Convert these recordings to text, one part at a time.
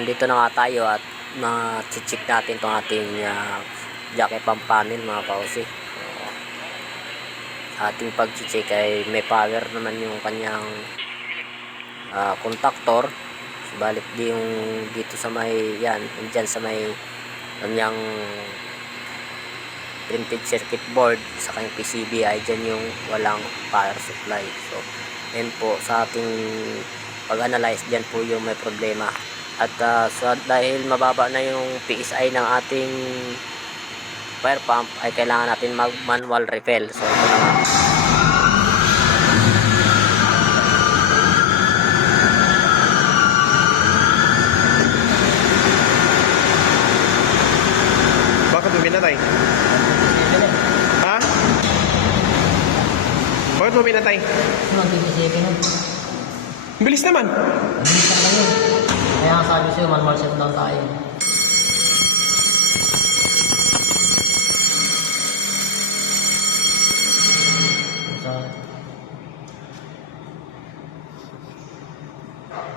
nandito na nga tayo at na-check natin itong ating jacket pump panel mga kausi. So, sa ating pag-check ay may power naman yung kanyang contactor. Subalit di yung dito sa may yan, dyan sa may kanyang printed circuit board sa kanyang PCB ay dyan yung walang power supply. So yan po sa ating pag-analyze, dyan po yung may problema. At so dahil mababa na yung PSI ng ating fire pump ay kailangan natin mag manual refill. So ito na nga. Bakit mo pinatay? Ha? Bakit mo pinatay? Bilis naman. Bilis lang yun. Kaya nga sabi sa'yo, manual shutdown tayo.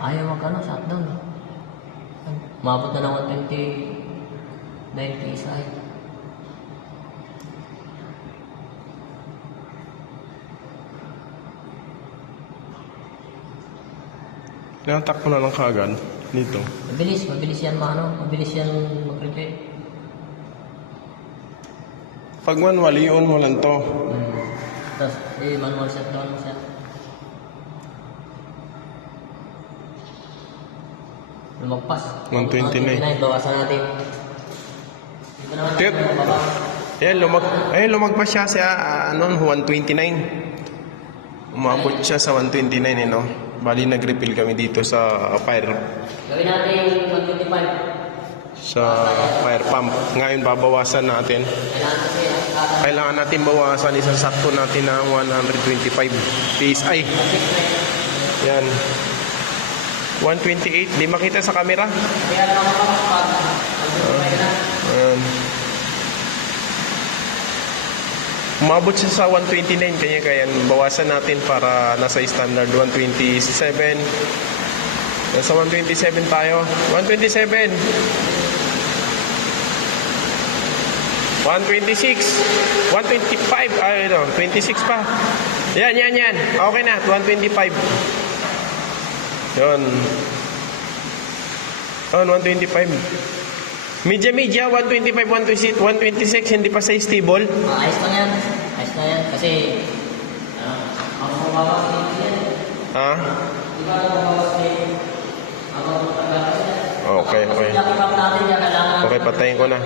Ayaw shutdown. Umabot na ng 129 PSI. Natak mo na lang kaagad dito. Mabilis yan mabilis yan mag-repair. Pag manual, i-on mo lang to. Tapos, manual shutdown mo siya. Lumagpas. 129. Bawasan natin. Dito naman Tip. Ayan, lumagpas siya sa 129. Umabot siya sa 129 no? Bali nag-refill kami dito sa fire. Gawin natin 125. Sa fire pump. Ngayon babawasan natin. Kailangan natin bawasan isang sakto natin ng 125 PSI. Yan. 128. Di makita sa camera. Umabot siya sa 129 kaya bawasan natin para nasa standard 127. Nasa 127 tayo. 127. 126. 125. Ay, ito. 26 pa. Yan. Okay na. 125. Yun. 125. Media, 125, 126, hindi pa sa stable. Ayos lang yan. Kasi, ang mabawas yan. Ha? Di ba ang mabawas yan? Okay. Kasi natin yan, kailangan Okay, patayin ko na.